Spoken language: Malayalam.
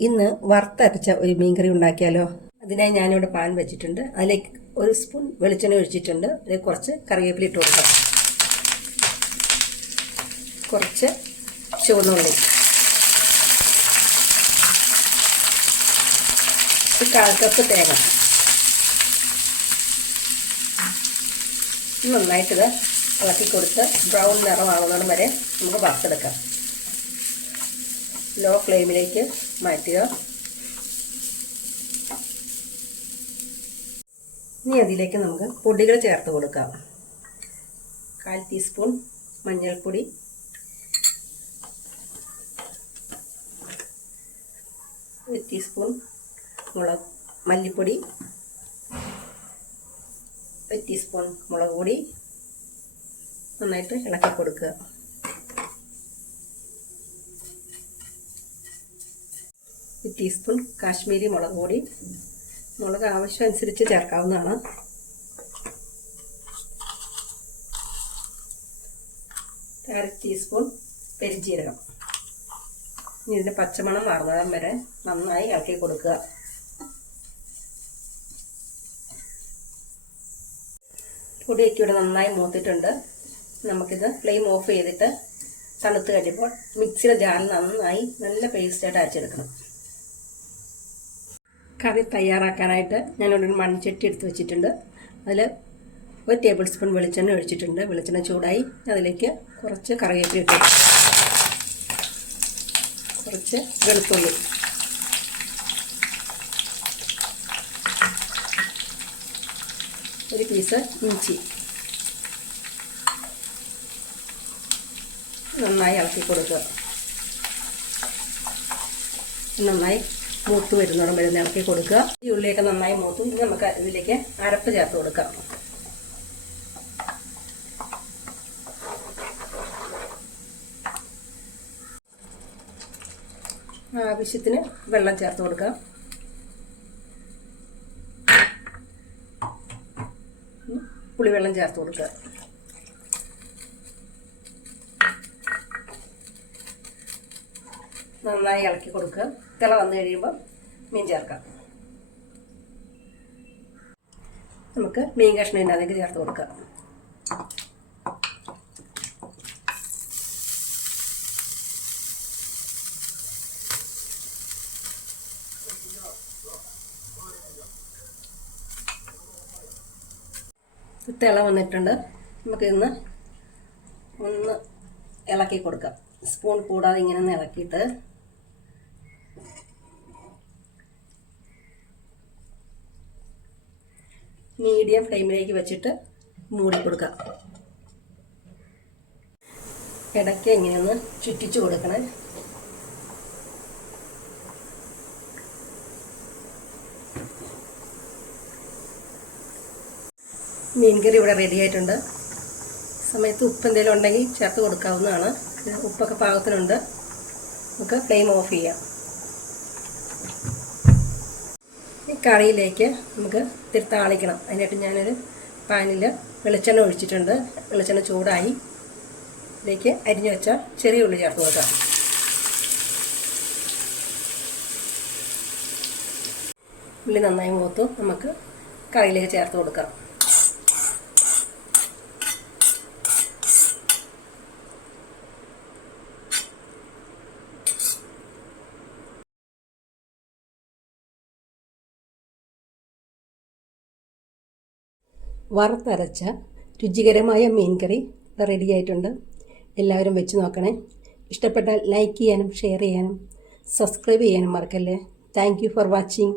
ഇന്ന് വറുത്തരച്ച ഒരു മീൻകറി ഉണ്ടാക്കിയാലോ? അതിനായി ഞാനിവിടെ പാൻ വെച്ചിട്ടുണ്ട്. അതിലേക്ക് ഒരു സ്പൂൺ വെളിച്ചെണ്ണ ഒഴിച്ചിട്ടുണ്ട്. അതിലേക്ക് കുറച്ച് കറിവേപ്പില ഇട്ട് കൊടുക്കാം. കുറച്ച് ചുവന്നുള്ളി. ഒരു കാൽ കപ്പ് തേങ്ങ. നന്നായിട്ടിത് ഇളക്കി കൊടുത്ത് ബ്രൗൺ നിറമാകുന്നിടം വരെ നമുക്ക് വറുത്തെടുക്കാം. ലോ ഫ്ലെയിമിലേക്ക് മാറ്റുക. ഇനി അതിലേക്ക് നമുക്ക് പൊടികൾ ചേർത്ത് കൊടുക്കാം. കാൽ ടീസ്പൂൺ മഞ്ഞൾപ്പൊടി. ഒരു ടീസ്പൂൺ മുളക് മല്ലിപ്പൊടി. ഒരു ടീസ്പൂൺ മുളക് പൊടി. നന്നായിട്ട് ഇളക്കി കൊടുക്കുക. ഒരു ടീസ്പൂൺ കാശ്മീരി മുളക് പൊടി. മുളക് ആവശ്യമനുസരിച്ച് ചേർക്കാവുന്നതാണ്. അര ടീസ്പൂൺ പെരിജീരകം ഇനി ഇതിന്റെ പച്ചമണം മാറുന്നതം വരെ നന്നായി ഇളക്കി കൊടുക്കുക. പൊടിയൊക്കെ ഇവിടെ നന്നായി മൂത്തിട്ടുണ്ട്. നമുക്കിത് ഫ്ലെയിം ഓഫ് ചെയ്തിട്ട് തണുത്ത് കഴിയുമ്പോൾ മിക്സിയുടെ ജാറിൽ നന്നായി നല്ല പേസ്റ്റായിട്ട് അരച്ചെടുക്കണം. കറി തയ്യാറാക്കാനായിട്ട് ഞാനൊരു മൺചട്ടി എടുത്ത് വെച്ചിട്ടുണ്ട്. അതിൽ ഒരു ടേബിൾ സ്പൂൺ വെളിച്ചെണ്ണ ഒഴിച്ചിട്ടുണ്ട്. വെളിച്ചെണ്ണ ചൂടായി അതിലേക്ക് കുറച്ച് കറിവേപ്പില ഇട്ടു. കുറച്ച് വെളുത്തുള്ളി. ഒരു പീസ് ഇഞ്ചി. നന്നായി ഇളക്കി കൊടുക്കുക. നന്നായി മൂത്ത് വരുന്നോടം വരെ ഇളക്കി കൊടുക്കുക. ഈ ഉള്ളിയൊക്കെ നന്നായി മൂത്തു ഇനി നമുക്ക് ഇതിലേക്ക് അരപ്പ് ചേർത്ത് കൊടുക്കാം. ആവശ്യത്തിന് വെള്ളം ചേർത്ത് കൊടുക്കാം പുളിവെള്ളം ചേർത്ത് കൊടുക്കുക. നന്നായി ഇളക്കി കൊടുക്കുക. തിള വന്നു കഴിയുമ്പോൾ മീൻ ചേർക്കാം. നമുക്ക് മീൻ കഷ്ണം ഇതിനകത്തേക്ക് ചേർത്ത് കൊടുക്കാം. തിള വന്നിട്ടുണ്ട്. നമുക്ക് ഇന്ന് ഒന്ന് ഇളക്കി കൊടുക്കാം. സ്പൂൺ കൂടാതെ ഇങ്ങനെ ഒന്ന് ഇളക്കിയിട്ട് മീഡിയം ഫ്ലെയിമിലേക്ക് വെച്ചിട്ട് മൂടി കൊടുക്കാം. ഇടയ്ക്ക് ഇങ്ങനെയൊന്ന് ചുറ്റിച്ചു കൊടുക്കണേ. മീൻകറി ഇവിടെ റെഡി ആയിട്ടുണ്ട്. സമയത്ത് ഉപ്പ് എന്തെങ്കിലും ഉണ്ടെങ്കിൽ ചേർത്ത് കൊടുക്കാവുന്നതാണ്. ഉപ്പൊക്കെ പാകത്തിനുണ്ട്. നമുക്ക് ഫ്ലെയിം ഓഫ് ചെയ്യാം. ഈ കറിയിലേക്ക് നമുക്ക് ഇത്തിരി താളിക്കണം അതിനായിട്ട് ഞാനൊരു പാനിൽ വെളിച്ചെണ്ണ ഒഴിച്ചിട്ടുണ്ട്. വെളിച്ചെണ്ണ ചൂടായി ഇതിലേക്ക് അരിഞ്ഞു വെച്ച ചെറിയ ഉള്ളി ചേർത്ത് കൊടുക്കാം. ഉള്ളി നന്നായി മൂത്തു നമുക്ക് കറിയിലേക്ക് ചേർത്ത് കൊടുക്കാം. വറുത്തരച്ച രുചികരമായ മീൻകറി റെഡി ആയിട്ടുണ്ട്. എല്ലാവരും വെച്ച് നോക്കണേ. ഇഷ്ടപ്പെട്ടാൽ ലൈക്ക് ചെയ്യാനും ഷെയർ ചെയ്യാനും സബ്സ്ക്രൈബ് ചെയ്യാനും മറക്കല്ലേ. Thank for watching